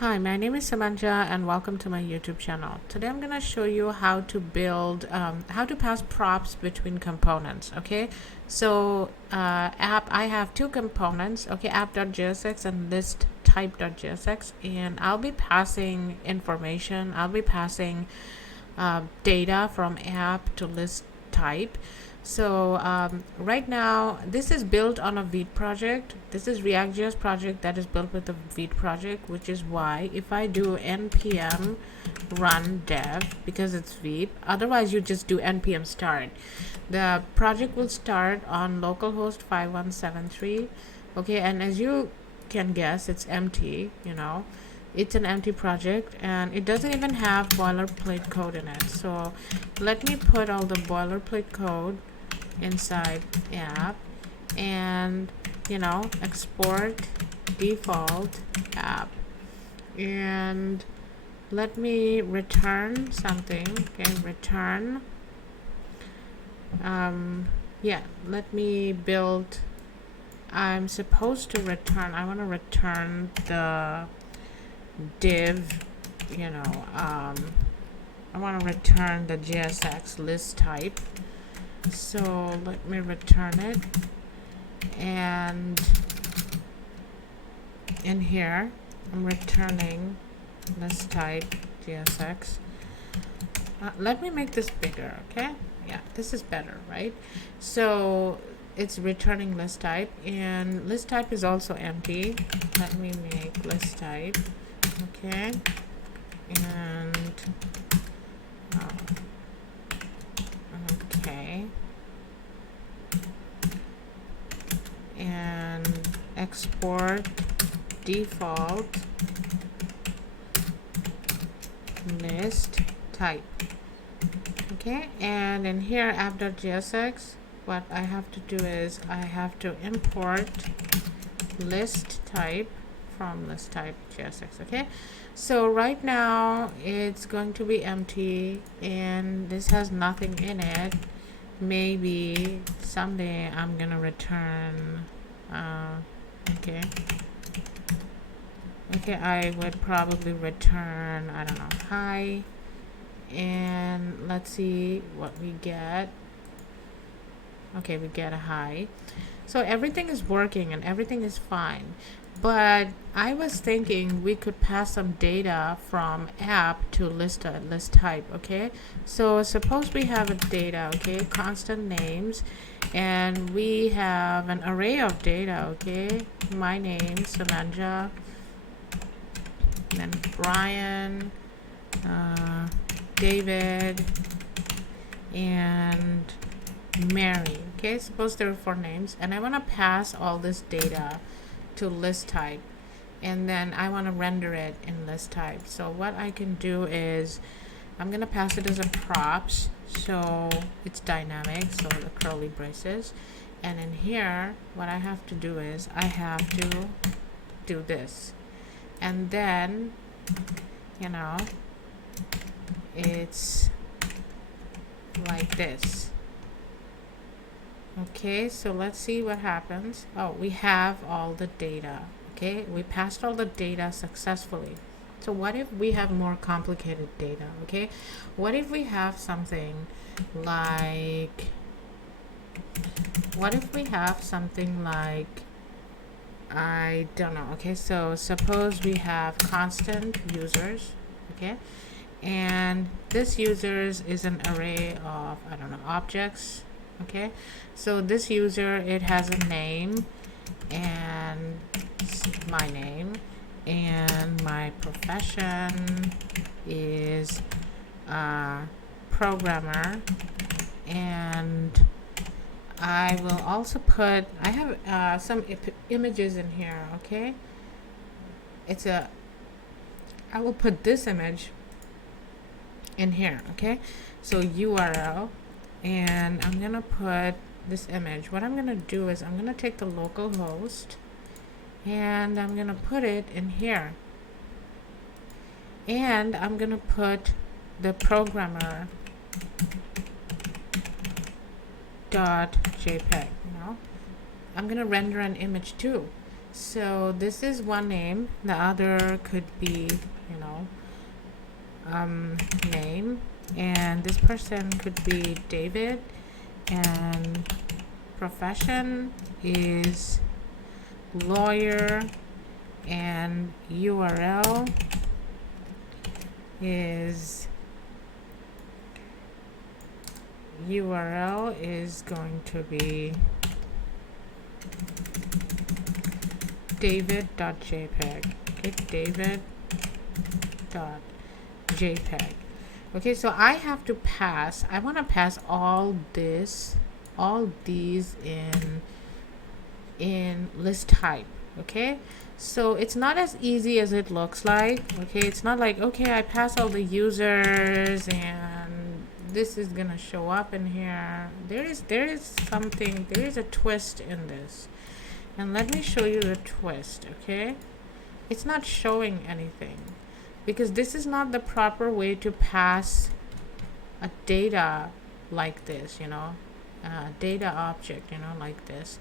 Hi, my name is Samanja and welcome to my YouTube channel. Today I'm going to show you how to build, how to pass props between components, okay? So I have two components, okay, app.jsx and list type.jsx, and I'll be passing information, I'll be passing data from app to list type. So right now, this is built on a Vite project. This is React.js project that is built with the Vite project, which is why if I do npm run dev, because it's Vite, otherwise you just do npm start. The project will start on localhost 5173. Okay, and as you can guess, it's empty, it's an empty project and it doesn't even have boilerplate code in it. So let me put all the boilerplate code inside app and export default app, and let me return something. Okay, return let me build. I'm supposed to return, I want to return the div, I want to return the JSX list type. So let me return it, and in here I'm returning list type JSX. Let me make this bigger, okay? Yeah, this is better, right? So it's returning list type, and list type is also empty. Let me make list type, okay, and okay, and export default list type. Okay, and in here app.jsx, what I have to do is I have to import list type from list type JSX. Okay, so right now it's going to be empty and this has nothing in it. Maybe someday I'm gonna return okay, I would probably return, I don't know, hi, and let's see what we get. Okay, we get a hi. So everything is working and everything is fine, but I was thinking we could pass some data from app to list type. Okay, so suppose we have a data, okay, constant names, and we have an array of data. Okay, my name Samanja, then Brian, David, and Mary. Okay, suppose there are 4 names and I want to pass all this data to list type, and then I want to render it in list type. So what I can do is I'm gonna pass it as a props, so it's dynamic, so the curly braces, and in here what I have to do is I have to do this, and then it's like this. Okay, so let's see what happens. Oh, we have all the data. Okay, we passed all the data successfully. So what if we have more complicated data? Okay, what if we have something like, I don't know. Okay, so suppose we have constant users. Okay, and this users is an array of, I don't know, objects. Okay, so this user, it has a name and my name, and my profession is programmer, and I will also put, I have some images in here. Okay, I will put this image in here. Okay, so URL, and I'm gonna put this image. What I'm gonna do is I'm gonna take the local host and I'm gonna put it in here, and I'm gonna put the programmer dot jpeg. I'm gonna render an image too. So this is one name. The other could be, you know, name, and this person could be David, and profession is lawyer, and is URL is going to be david.jpg. Okay, david.jpg. Okay, so I want to pass all these in list type. Okay, so it's not as easy as it looks like. Okay, it's not like, okay, I pass all the users and this is gonna show up in here. There is a twist in this, and let me show you the twist. Okay, it's not showing anything because this is not the proper way to pass a data like this, data object, like this,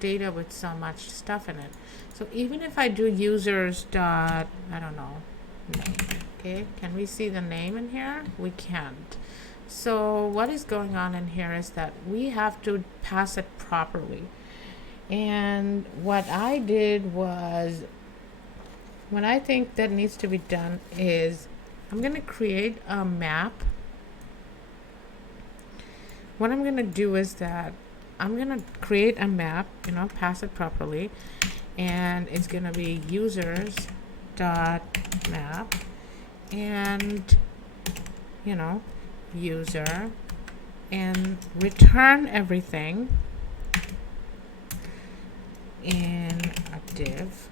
data with so much stuff in it. So even if I do users dot, I don't know, name, okay, can we see the name in here? We can't. So what is going on in here is that we have to pass it properly. And what I did was, what I think that needs to be done is, I'm going to create a map. What I'm going to do is that I'm going to create a map, pass it properly, and it's going to be users dot map, and user, and return everything in a div.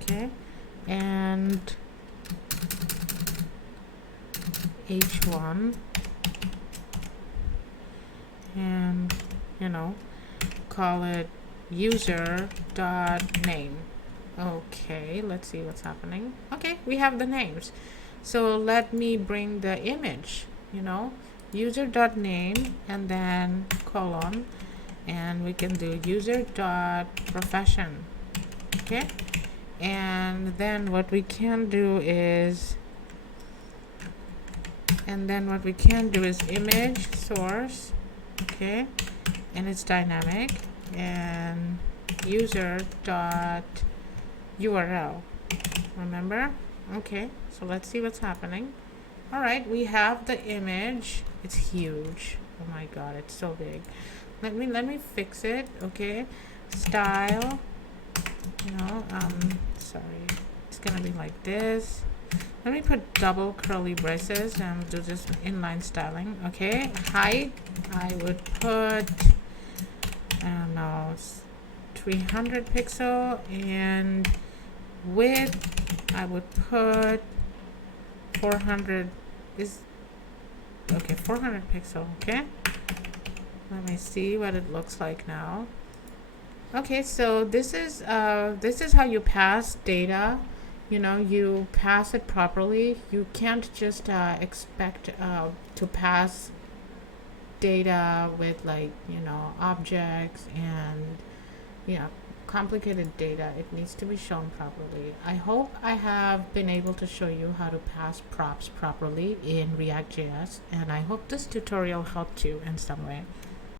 Okay, and h1, and call it user dot name. Okay, let's see what's happening. Okay, we have the names. So let me bring the image, user dot name, and then colon, and we can do user dot profession. Okay, and then what we can do is image source. Okay, and it's dynamic, and user dot URL. Remember? Okay, so let's see what's happening. All right, we have the image. It's huge. Oh my god, it's so big. Let me fix it. Okay, style, sorry, it's gonna be like this. Let me put double curly braces and do this inline styling. Okay, height, I would put, I don't know, 300 pixel, and width, I would put 400 is okay, 400 pixel. Okay, let me see what it looks like now. Okay, so this is how you pass data. You pass it properly. You can't just expect to pass data with objects and complicated data. It needs to be shown properly. I hope I have been able to show you how to pass props properly in React.js, and I hope this tutorial helped you in some way.